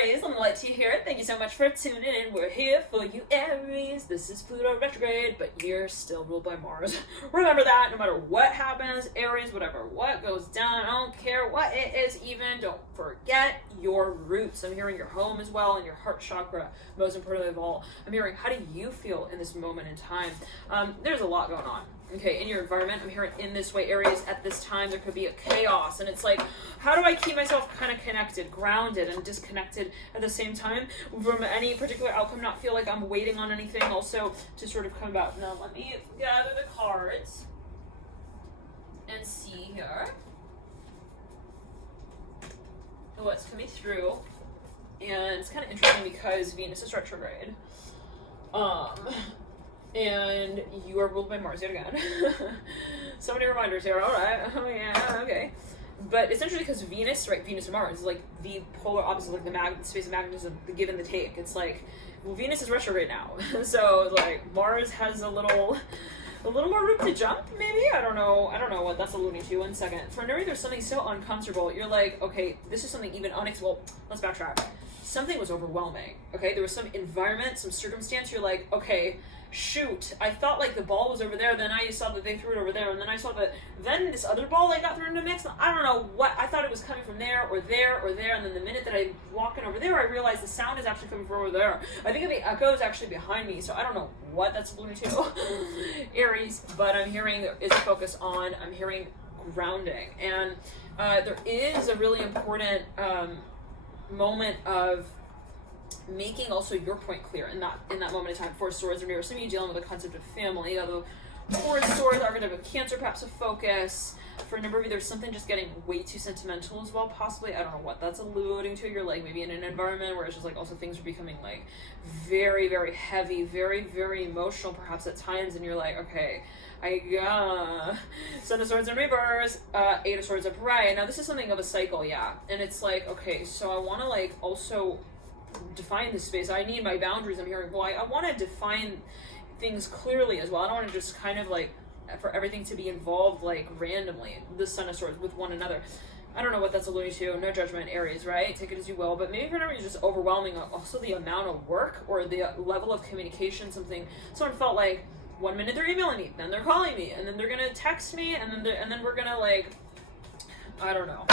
Aries, I'm Light T here. Thank you so much for tuning in. We're here for you, Aries. This is Pluto retrograde, but you're still ruled by Mars. Remember that, no matter what happens, Aries, whatever what goes down, I don't care what it is even, don't forget your roots. I'm hearing your home as well and your heart chakra, most importantly of all. I'm hearing, how do you feel in this moment in time? There's a lot going on. Okay, in your environment, I'm hearing in this way, Aries, at this time, there could be a chaos. And it's like, how do I keep myself kind of connected, grounded, and disconnected at the same time from any particular outcome, not feel like I'm waiting on anything, also to sort of come about. Now, let me gather the cards and see here what's coming through. And it's kind of interesting because Venus is retrograde. And you are ruled by Mars yet again. So many reminders here. All right. Oh, yeah. Okay. But it's interesting because Venus, right? Venus and Mars is like the polar opposite, like the space of magnetism, the give and the take. It's like, well, Venus is retrograde now. So like Mars has a little more room to jump, maybe? I don't know what that's alluding to. 1 second. For Nuri, there's something so uncomfortable. You're like, okay, this is something even unexpected. Well, let's backtrack. Something was overwhelming. Okay, there was some environment, some circumstance. You're like, okay, shoot, I thought like the ball was over there, then I saw that they threw it over there, and then I saw that then this other ball like got thrown into the mix. I don't know what, I thought it was coming from there or there or there, and then the minute that I walk in over there, I realized the sound is actually coming from over there. I think the echo is actually behind me, so I don't know what that's alluding to. Aries, but I'm hearing there is a focus on, I'm hearing grounding, and there is a really important moment of making also your point clear in that moment in time. Four of Swords, or some of you dealing with the concept of family, although Four of Swords, archetype of Cancer, perhaps a focus. For a number of you, there's something just getting way too sentimental as well, possibly. I don't know what that's alluding to. You're like maybe in an environment where it's just like also things are becoming like very, very heavy, very, very emotional perhaps at times, and you're like, okay, Son of Swords in reverse, Eight of Swords upright. Now this is something of a cycle, yeah. And it's like, okay, so I want to like also define this space. I need my boundaries. I'm hearing, well, I want to define things clearly as well. I don't want to just kind of like for everything to be involved like randomly, the Son of Swords with one another. I don't know what that's alluding to. No judgment, Aries, right? Take it as you will. But maybe for whatever reason, just overwhelming. Also the amount of work or the level of communication. Someone felt like 1 minute they're emailing me, then they're calling me, and then they're gonna text me, and then we're gonna like, I don't know.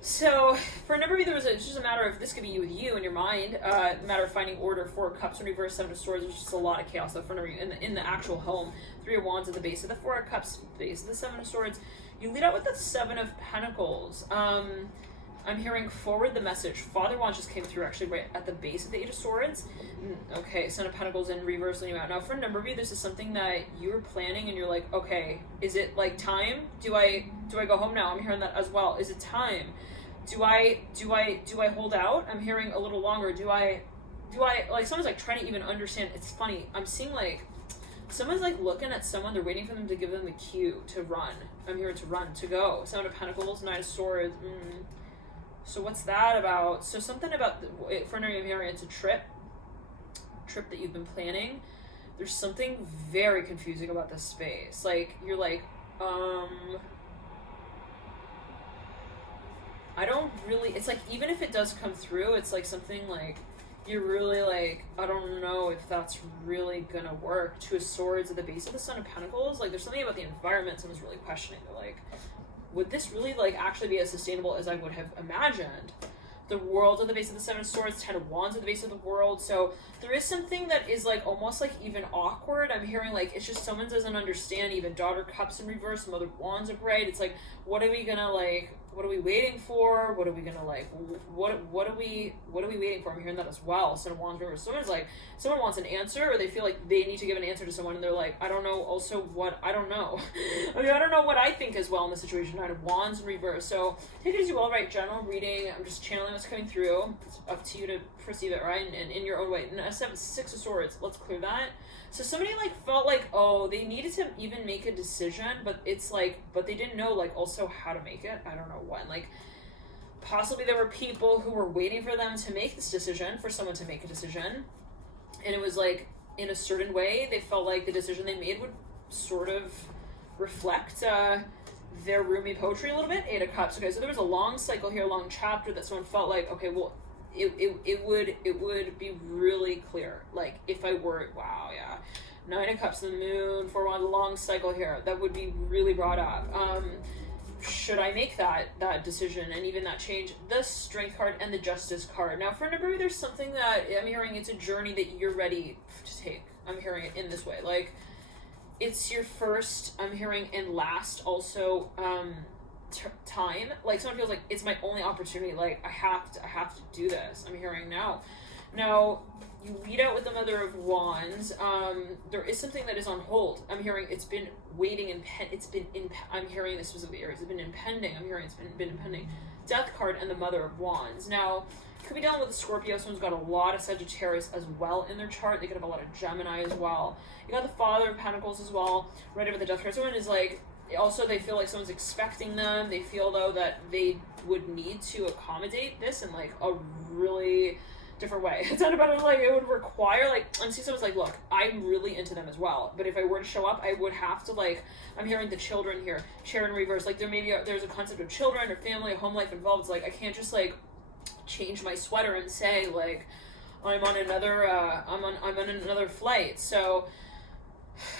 So for a number of you, it's just a matter of, this could be you with you in your mind, a matter of finding order. Four of Cups in reverse, Seven of Swords. There's just a lot of chaos. So for a number of you, in the actual home, Three of Wands at the base of the Four of Cups, base of the Seven of Swords. You lead out with the Seven of Pentacles. I'm hearing forward the message. Father Wands just came through actually right at the base of the Eight of Swords. Okay, Son of Pentacles in reverse, letting you out. Now for a number of you, this is something that you were planning and you're like, okay, is it like time? Do I go home now? I'm hearing that as well. Is it time? Do I hold out? I'm hearing a little longer. Do I like someone's like trying to even understand. It's funny. I'm seeing like someone's like looking at someone, they're waiting for them to give them the cue to run. I'm hearing to run, to go. Seven of Pentacles, Nine of Swords. So what's that about? So something about for another hearing, it's a trip that you've been planning. There's something very confusing about this space. Like you're like, I don't really, it's like, even if it does come through, it's like something like, you're really like, I don't know if that's really gonna work. Two of Swords at the base of the Son of Pentacles. Like there's something about the environment someone's really questioning. They're like, would this really like actually be as sustainable as I would have imagined? The World at the base of the Seven of Swords, Ten of Wands at the base of the World. So there is something that is like almost like even awkward. I'm hearing like it's just someone doesn't understand. Even Daughter Cups in reverse, Mother Wands upright. It's like, what are we gonna like? What are we waiting for? What are we gonna like? What are we waiting for? I'm hearing that as well. Son of Wands reverse. Someone wants an answer, or they feel like they need to give an answer to someone, and they're like, I don't know. Also, what I don't know. I mean, I don't know what I think as well in the situation. Nine of Wands in reverse. So take it as you will, right? General reading. I'm just channeling what's coming through. It's up to you to perceive it, right? And in your own way. And Six of Swords. Let's clear that. So somebody like felt like, oh, they needed to even make a decision, but it's like, but they didn't know like also how to make it. I don't know when. Like possibly there were people who were waiting for them to make this decision, for someone to make a decision. And it was like in a certain way, they felt like the decision they made would sort of reflect their roomy poetry a little bit. Eight of Cups. Okay, so there was a long cycle here, a long chapter that someone felt like, okay, well, it would be really clear, like, if I were, wow, yeah, Nine of Cups, the Moon, for one long cycle here, that would be really brought up. Should I make that decision and even that change? The Strength card and the Justice card. Now, for a number, there's something that I'm hearing, it's a journey that you're ready to take. I'm hearing it in this way, like, it's your first, I'm hearing, and last also time. Like, someone feels like it's my only opportunity, like, I have to do this. I'm hearing now you lead out with the Mother of Wands. There is something that is on hold. I'm hearing it's been waiting and I'm hearing this specifically Aries. It's been impending. I'm hearing it's been impending. Death card and the Mother of Wands. Now, could be dealing with a Scorpio. Someone's got a lot of Sagittarius as well in their chart. They could have a lot of Gemini as well. You got the Father of Pentacles as well, right over the Death card. Someone is like, also they feel like someone's expecting them. They feel though that they would need to accommodate this in like a really different way. It's not about it, like, it would require, like, I'm seeing someone's like, look, I'm really into them as well, but if I were to show up, I would have to, like, I'm hearing the children here, chair in reverse, like, there's a concept of children or family, home life involved. It's like, I can't just, like, change my sweater and say, like, I'm on another flight. So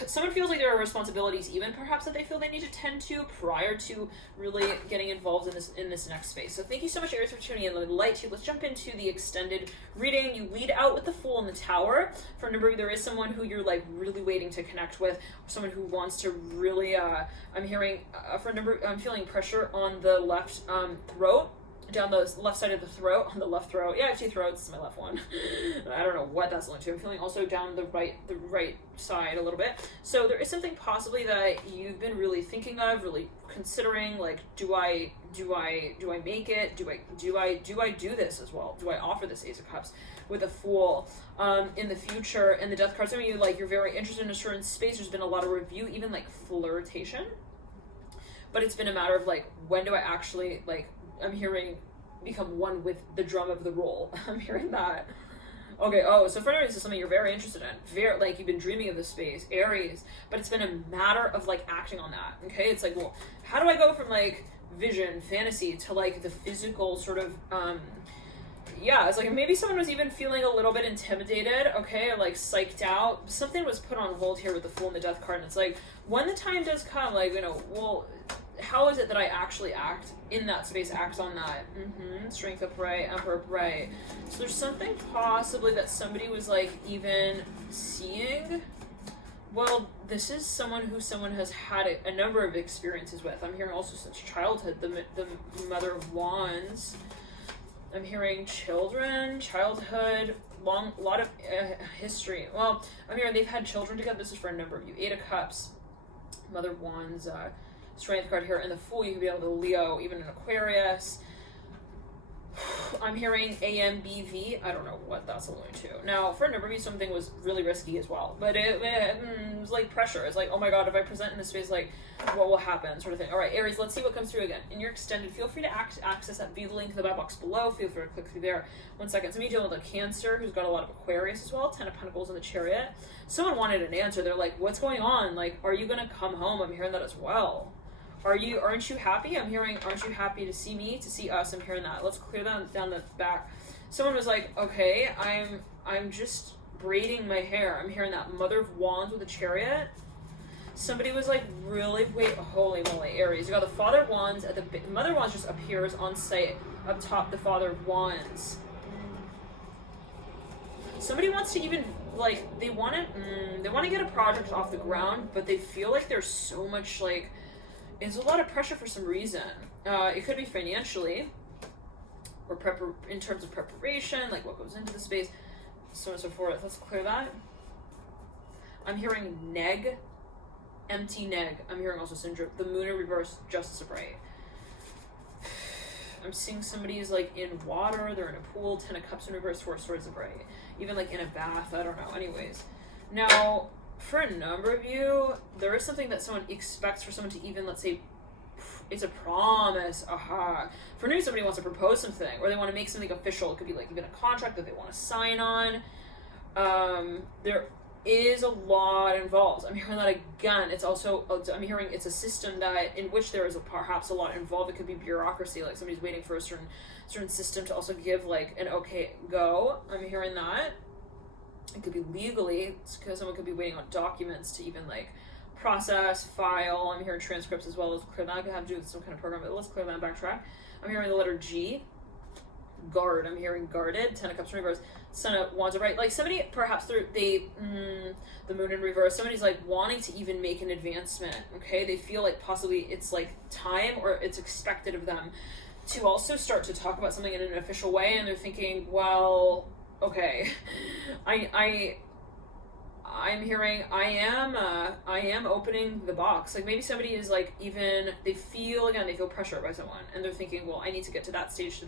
someone feels like there are responsibilities even perhaps that they feel they need to tend to prior to really getting involved in this next space. So thank you so much, Aries, for tuning in. The light tube. Let's jump into the extended reading. You lead out with the Fool in the Tower. For a number, there is someone who you're like really waiting to connect with, someone who wants to really I'm hearing for a number, I'm feeling pressure on the left throat, down the left side of the throat, on the left throat. Yeah, I have two throats. This is my left one. I don't know what that's linked to. I'm feeling also down the right side a little bit. So there is something possibly that you've been really thinking of, really considering, like, do I make it? Do I do this as well? Do I offer this Ace of Cups with a Fool in the future? And the Death card, some of you, like, you're very interested in a certain space. There's been a lot of review, even like flirtation. But it's been a matter of like, when do I actually, like, I'm hearing become one with the drum of the roll. I'm hearing that. Okay, so for Aries, this is something you're very interested in. Very, like, you've been dreaming of this space, Aries, but it's been a matter of, like, acting on that, okay? It's like, well, how do I go from, like, vision, fantasy, to, like, the physical sort of, yeah, it's like maybe someone was even feeling a little bit intimidated, okay, or, like, psyched out. Something was put on hold here with the Fool and the Death card, and it's like, when the time does come, like, you know, well, how is it that I actually act in that space, act on that? Strength upright, Emperor upright. So there's something possibly that somebody was like even seeing. Well, this is someone has had a number of experiences with. I'm hearing also since childhood, the Mother of Wands. I'm hearing children, childhood, a lot of history. Well, I'm hearing they've had children together. This is for a number of you. Eight of Cups, Mother of Wands, Strength card here, and the Fool, you could be able to Leo, even an Aquarius. I'm hearing AMBV. I don't know what that's alluding to. Now, for a number of you, something was really risky as well, but it was like pressure. It's like, oh my god, if I present in this space, like, what will happen, sort of thing. All right, Aries, let's see what comes through again. In your extended, feel free to access that via the link in the chat box below. Feel free to click through there. 1 second. Somebody dealing with a Cancer who's got a lot of Aquarius as well. 10 of Pentacles in the Chariot. Someone wanted an answer. They're like, what's going on? Like, are you gonna come home? I'm hearing that as well. Aren't you happy? I'm hearing, aren't you happy to see me, to see us? I'm hearing that. Let's clear that down the back. Someone was like, okay, I'm just braiding my hair. I'm hearing that. Mother of Wands with a Chariot. Somebody was like, really? Wait, holy moly, Aries. You got the Father of Wands at the Mother of Wands just appears on site up top, the Father of Wands. Somebody wants to even, like, they want to get a project off the ground, but they feel like there's so much, like, it's a lot of pressure for some reason. It could be financially, or in terms of preparation, like what goes into the space, so on and so forth. Let's clear that. I'm hearing neg, empty neg. I'm hearing also syndrome, the Moon in reverse, Justice upright. I'm seeing somebody is like in water, they're in a pool, 10 of Cups in reverse, 4 of Swords upright. Even like in a bath, I don't know. Anyways, now, for a number of you, there is something that someone expects for someone to even, let's say, it's a promise, For maybe somebody wants to propose something, or they want to make something official. It could be like even a contract that they want to sign on. There is a lot involved. I'm hearing that again. It's also, I'm hearing it's a system that, in which there is perhaps a lot involved. It could be bureaucracy, like somebody's waiting for a certain certain system to also give like an okay go. I'm hearing that. It could be legally, because someone could be waiting on documents to even like process, file. I'm hearing transcripts as well. Let's clear that. I could have to do with some kind of program, but let's clear that and backtrack. I'm hearing the letter G. Guard. I'm hearing guarded. 10 of Cups in reverse. Son of Wands upright. Like somebody, perhaps the Moon in reverse. Somebody's like wanting to even make an advancement. Okay, they feel like possibly it's like time, or it's expected of them to also start to talk about something in an official way, and they're thinking, well, okay, I'm hearing I am opening the box. Like maybe somebody is like, even they feel pressure by someone, and they're thinking, well, I need to get to that stage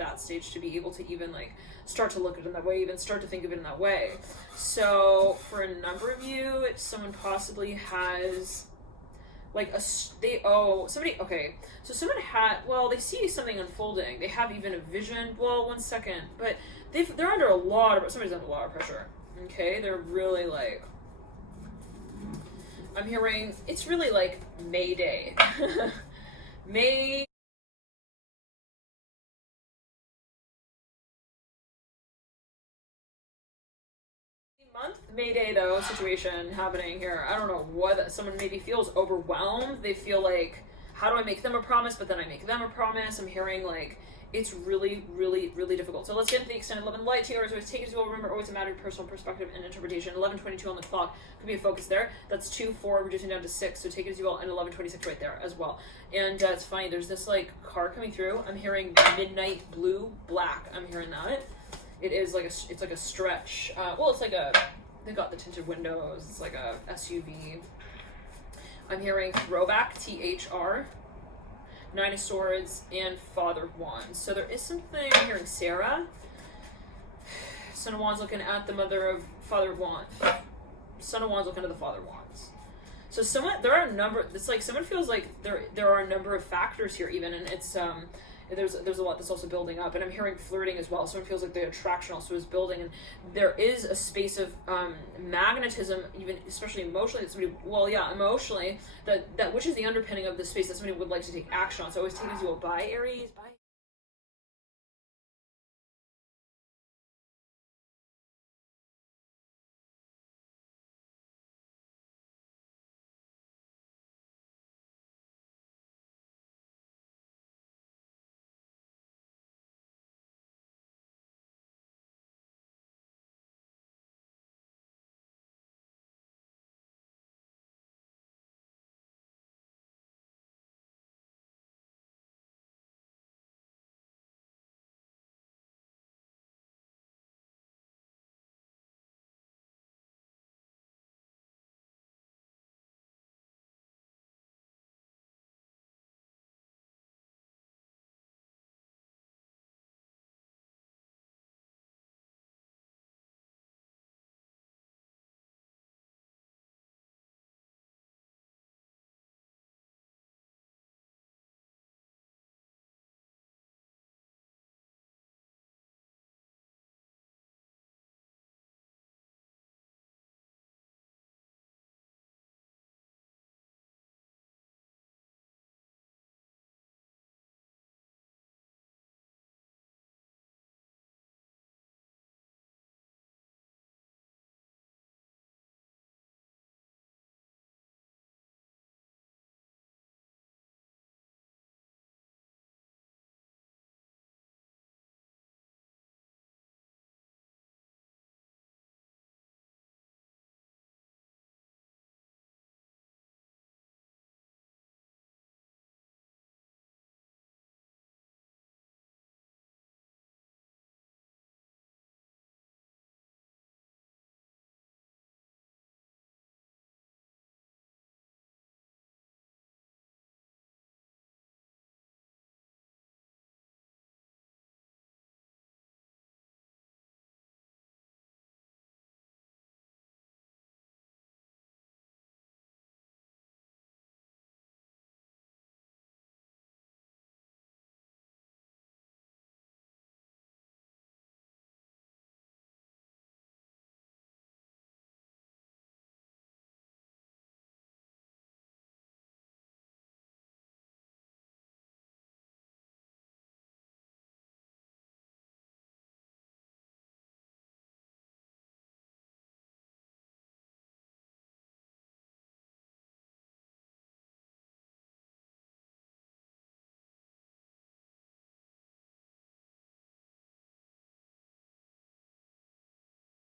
to be able to even like start to look at it in that way, even start to think of it in that way. So for a number of you, someone possibly has like okay, so someone had, well, they see something unfolding, they have even a vision. Well, 1 second, but they're under somebody's under a lot of pressure. Okay, they're really like, I'm hearing it's really like Mayday. May Mayday though situation happening here. I don't know what, someone maybe feels overwhelmed. They feel like, how do I make them a promise, but then I make them a promise. I'm hearing like it's really, really, really difficult. So let's get into the extended love and light. Taylor's always take it as well. Remember, always a matter of personal perspective and interpretation. 11:22 on the clock could be a focus there. That's 2-4 reducing down to 6. So take it as you will, and 11:26 right there as well. And it's funny. There's this like car coming through. I'm hearing midnight blue, black. I'm hearing that. It is like it's like a stretch. Well, it's like they got the tinted windows. It's like a SUV. I'm hearing throwback, THR. 9 of Swords and Father of Wands. So there is something, I'm hearing Sarah. Son of Wands looking at the Father of Wands. Son of Wands looking at the Father of Wands. So there are a number, it's like someone feels like there are a number of factors here even, and it's there's a lot that's also building up, and I'm hearing flirting as well. Someone feels like the attraction also is building, and there is a space of magnetism, even especially emotionally, that somebody, emotionally, that which is the underpinning of the space that somebody would like to take action on. So always take it as you will. Bye, Aries. Bye.